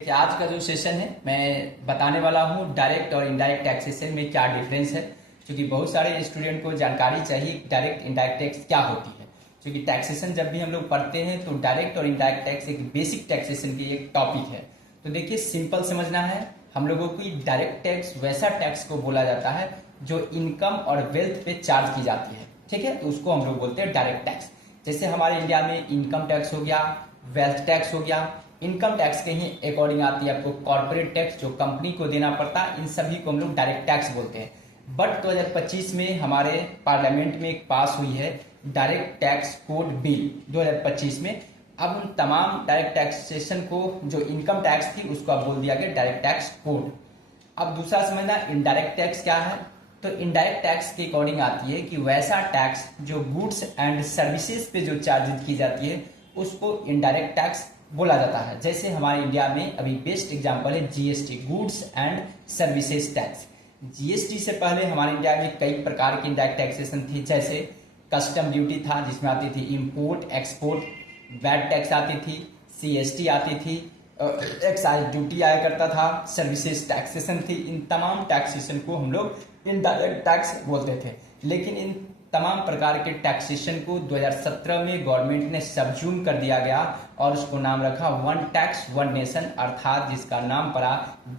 कि आज का जो सेशन है मैं बताने वाला हूँ डायरेक्ट और इनडायरेक्ट टैक्सेशन में क्या डिफरेंस है। क्योंकि बहुत सारे स्टूडेंट को जानकारी चाहिए डायरेक्ट इनडायरेक्ट टैक्स क्या होती है। क्योंकि टैक्सेशन जब भी हम लोग पढ़ते हैं तो डायरेक्ट और इनडायरेक्ट टैक्स एक बेसिक टैक्सेशन की एक टॉपिक है। तो देखिए सिंपल समझना है, हम लोगों की डायरेक्ट टैक्स वैसा टैक्स को बोला जाता है जो इनकम और वेल्थ पे चार्ज की जाती है। ठीक है, तो उसको हम लोग बोलते हैं डायरेक्ट टैक्स। जैसे हमारे इंडिया में इनकम टैक्स हो गया, वेल्थ टैक्स हो गया। इनकम टैक्स के ही अकॉर्डिंग आती है आपको कॉर्पोरेट टैक्स जो कंपनी को देना पड़ता है, इन सभी को हम लोग डायरेक्ट टैक्स बोलते हैं। बट 2025 में हमारे पार्लियामेंट में एक पास हुई है डायरेक्ट टैक्स कोड बिल 2025 में। अब उन तमाम डायरेक्ट टैक्सेशन को जो इनकम टैक्स थी उसको अब बोल दिया गया डायरेक्ट टैक्स कोड। अब दूसरा समझना इनडायरेक्ट टैक्स क्या है। तो इनडायरेक्ट टैक्स के अकॉर्डिंग आती है कि वैसा टैक्स जो गुड्स एंड सर्विसेज पे जो चार्ज की जाती है उसको इनडायरेक्ट टैक्स बोला जाता है। जैसे हमारे इंडिया में अभी बेस्ट एग्जांपल है GST, goods and services tax. GST से पहले हमारे इंडिया में कई प्रकार की इनडायरेक्ट टैक्सेशन थी। जैसे कस्टम ड्यूटी था जिसमें आती थी इंपोर्ट एक्सपोर्ट, वैट टैक्स आती थी, सीएसटी आती थी, एक्साइज ड्यूटी आया करता था, सर्विसेज टैक्सेशन थी। इन तमाम टैक्सेशन को हम लोग इनडायरेक्ट टैक्स बोलते थे। लेकिन इन तमाम प्रकार के टैक्सेशन को 2017 में गवर्नमेंट ने सबज्यूम कर दिया गया और उसको नाम रखा वन टैक्स वन नेशन, अर्थात जिसका नाम पड़ा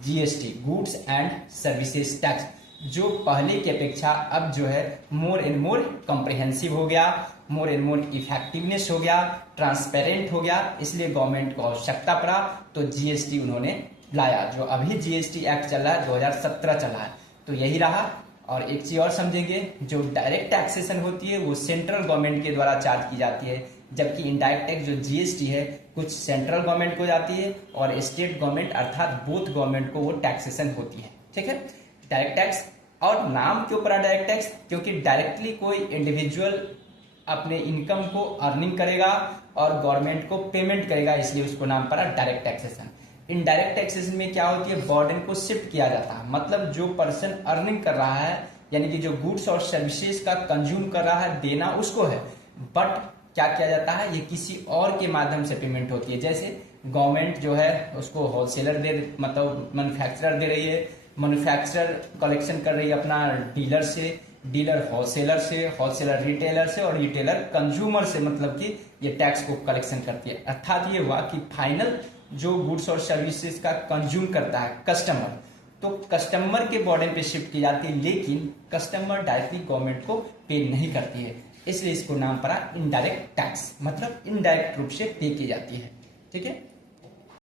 GST, goods and services tax, जो पहले की अपेक्षा अब जो है मोर एंड मोर कॉम्प्रिहेंसिव हो गया, मोर एंड मोर इफेक्टिवनेस हो गया, ट्रांसपेरेंट हो गया। इसलिए गवर्नमेंट को आवश्यकता पड़ा तो जीएसटी उन्होंने लाया। जो अभी जीएसटी एक्ट चल रहा है 2017 चल रहा है, तो यही रहा। और एक चीज और समझेंगे, जो डायरेक्ट टैक्सेशन होती है वो सेंट्रल गवर्नमेंट के द्वारा चार्ज की जाती है, जबकि इनडायरेक्ट टैक्स जो जीएसटी है कुछ सेंट्रल गवर्नमेंट को जाती है और स्टेट गवर्नमेंट अर्थात बोथ गवर्नमेंट को वो टैक्सेशन होती है। ठीक है, डायरेक्ट टैक्स। और नाम क्यों पड़ा डायरेक्ट टैक्स? क्योंकि डायरेक्टली कोई इंडिविजुअल अपने इनकम को अर्निंग करेगा और गवर्नमेंट को पेमेंट करेगा, इसलिए उसको नाम पड़ा डायरेक्ट टैक्सेशन। इनडायरेक्ट टैक्सेशन में क्या होती है, बर्डन को शिफ्ट किया जाता है। मतलब जो पर्सन अर्निंग कर रहा है, यानी कि जो गुड्स और सर्विसेज का कंज्यूम कर रहा है, देना उसको है, बट क्या किया जाता है, ये किसी और के माध्यम से पेमेंट होती है। जैसे गवर्नमेंट जो है उसको होलसेलर मतलब मैन्युफैक्चरर दे रही है, मैन्युफैक्चरर कलेक्शन कर रही है अपना डीलर से, डीलर होलसेलर से, होलसेलर रिटेलर से और रिटेलर कंज्यूमर से, मतलब कि ये टैक्स को कलेक्शन करती है। अर्थात ये हुआ कि फाइनल जो गुड्स और सर्विसेज का कंज्यूम करता है कस्टमर, तो कस्टमर के बॉर्डर पे शिफ्ट की जाती है, लेकिन कस्टमर डायरेक्टली गवर्नमेंट को पे नहीं करती है। इसलिए इसको नाम पड़ा इनडायरेक्ट टैक्स, मतलब इनडायरेक्ट रूप से पे की जाती है। ठीक है।